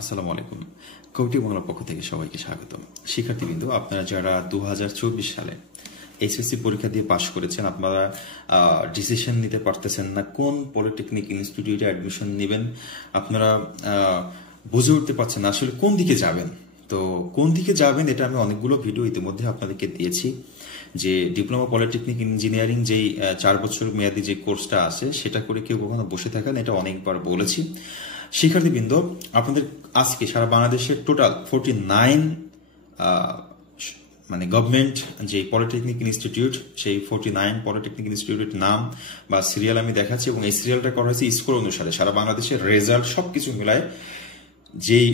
আসসালামু আলাইকুম। কৌটি বাংলার পক্ষ থেকে সবাইকে স্বাগত। শিক্ষার্থীবৃন্দ, আপনারা যারা 2024 সালে এসএসসি পরীক্ষা দিয়ে পাশ করেছেন, আপনারা ডিসিশন নিতে পারতেছেন না কোন পলিটেকনিক ইনস্টিটিউটে অ্যাডমিশন নেবেন, আপনারা বুঝে উঠতে পারছেন না আসলে কোন দিকে যাবেন। তো কোন দিকে যাবেন এটা আমি অনেকগুলো ভিডিও ইতিমধ্যে আপনাদেরকে দিয়েছি। যে ডিপ্লোমা পলিটেকনিক ইঞ্জিনিয়ারিং যেই 4 বছর মেয়াদী যে কোর্সটা আছে সেটা করে কেউ কখনো বসে থাকেন, এটা অনেকবার বলেছি। শিক্ষার্থীবৃন্দ, আপনাদের আজকে সারা বাংলাদেশের টোটাল 49 মানে গভর্নমেন্ট যে পলিটেকনিক ইনস্টিটিউট, সেই 49 পলিটেকনিক ইনস্টিটিউটের নাম বা সিরিয়াল আমি দেখাচ্ছি, এবং এই সিরিয়ালটা করা হয়েছে স্কোর অনুসারে সারা বাংলাদেশের রেজাল্ট সবকিছু মিলায় যেই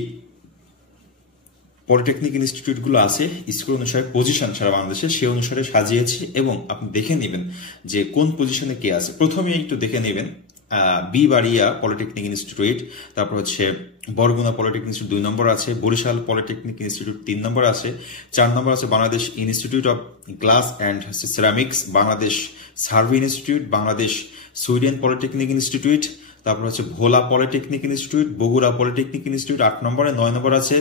পলিটেকনিক ইনস্টিটিউটগুলো আছে স্কোর অনুসারে পজিশন সারা বাংলাদেশে সে অনুসারে সাজিয়েছি, এবং আপনি দেখে নেবেন যে কোন পজিশনে কে আছে। প্রথমে একটু দেখে নেবেন বি বাড়িয়া পলিটেকনিক ইনস্টিটিউট, তারপর হচ্ছে বরগুনা পলিটেকনিক ইনস্টিটিউট 2 নম্বর আছে, বরিশাল পলিটেকনিক ইনস্টিটিউট 3 নম্বর আছে, 4 নম্বর আছে Bangladesh institute of glass and ceramics, Bangladesh survey institute, Bangladesh Sweden polytechnic institute, তারপর হচ্ছে Bhola polytechnic institute, Bogura polytechnic institute 8 নম্বরে, 9 নম্বর আছে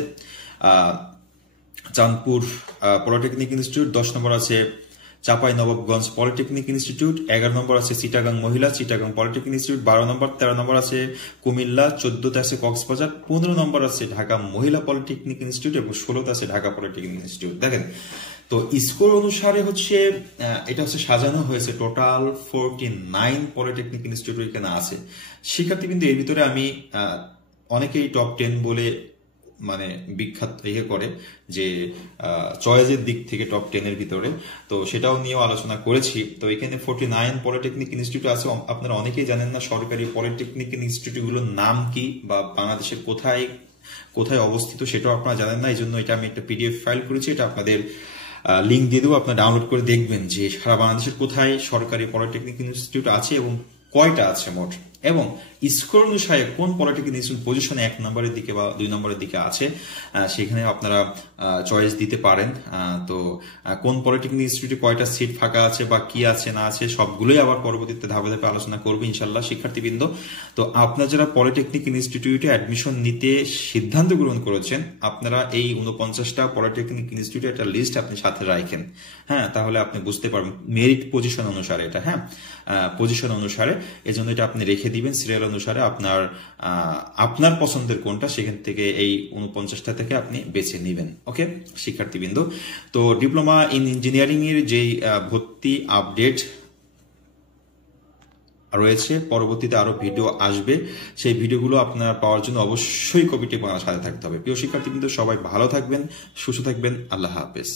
চাঁদপুর পলিটেকনিক ইনস্টিটিউট, 10 নম্বর আছে চাপাই নবাবগঞ্জ পলিটেকনিক ইনস্টিটিউট, 11 নম্বর আছে চিটাগাং মহিলা চিটাগাং পলিটেকনিক ইনস্টিটিউট, 12 নম্বর 13 নম্বর আছে কুমিল্লা, 14তে আছে কক্সবাজার, 15 নম্বর আছে ঢাকা মহিলা পলিটেকনিক ইনস্টিটিউট এবং 16তে আছে ঢাকা পলিটেকনিক ইনস্টিটিউট। দেখেন তো স্কোর অনুসারে হচ্ছে এটা হচ্ছে সাজানো হয়েছে টোটাল 49 পলিটেকনিক ইনস্টিটিউট এখানে আছে। শিক্ষার্থী কিন্তু এর ভিতরে আমি অনেকেই টপ 10 বলে মানে বিখ্যাত করে যে চয়েসের দিক থেকে টপ 10 এর ভিতরে, তো সেটাও নিয়েও আলোচনা করেছি। তো এখানে 49 পলিটেকনিক ইনস্টিটিউট আছে। আপনারা অনেকেই জানেন না সরকারি পলিটেকনিক ইনস্টিটিউটগুলোর নাম কি বা বাংলাদেশের কোথায় কোথায় অবস্থিত সেটাও আপনারা জানেন না। এই জন্য এটা আমি একটা পিডিএফ ফাইল করেছি, এটা আপনাদের লিঙ্ক দিয়ে দেবো, আপনারা ডাউনলোড করে দেখবেন যে সারা বাংলাদেশের কোথায় সরকারি পলিটেকনিক ইনস্টিটিউট আছে এবং কয়টা আছে মোট, এবং স্কোর অনুসারে কোন পলিটেকনিক ইনস্টিটিউট পজিশনে 1 নম্বরের দিকে বা 2 নম্বরের দিকে আছে সেখানে আপনারা চয়েস দিতে পারেন। তো কোন পলিটেকনিক ইনস্টিটিউটে কয়টা সিট ফাঁকা আছে বা কি আছে না আছে সবগুলোই আবার পরবর্তীতে ধাপে ধাপে আলোচনা করবো ইনশাল্লাহ শিক্ষার্থীবৃন্দ। তো আপনারা যারা পলিটেকনিক ইনস্টিটিউটে অ্যাডমিশন নিতে সিদ্ধান্ত গ্রহণ করেছেন, আপনারা এই 49টা পলিটেকনিক ইনস্টিটিউটের একটা লিস্ট আপনি সাথে রাখেন, হ্যাঁ, তাহলে আপনি বুঝতে পারবেন মেরিট পজিশন অনুসারে এটা, হ্যাঁ, পজিশন অনুসারে। এজন্য এটা আপনি রেখে দিবেন সিরিয়াল অনুসারে, আপনার পছন্দের কোনটা সেখান থেকে এই 49টা থেকে আপনি বেছে নেবেন। ওকে শিক্ষার্থীবৃন্দ, তো ডিপ্লোমা ইন ইঞ্জিনিয়ারিং এর যেই ভর্তি আপডেট রয়েছে, পরবর্তীতে আরো ভিডিও আসবে, সেই ভিডিওগুলো আপনারা পাওয়ার জন্য অবশ্যই কবিটি বাংলার সাথে থাকতে হবে। প্রিয় শিক্ষার্থীবৃন্দ, সবাই ভালো থাকবেন, সুস্থ থাকবেন, আল্লাহ হাফেজ।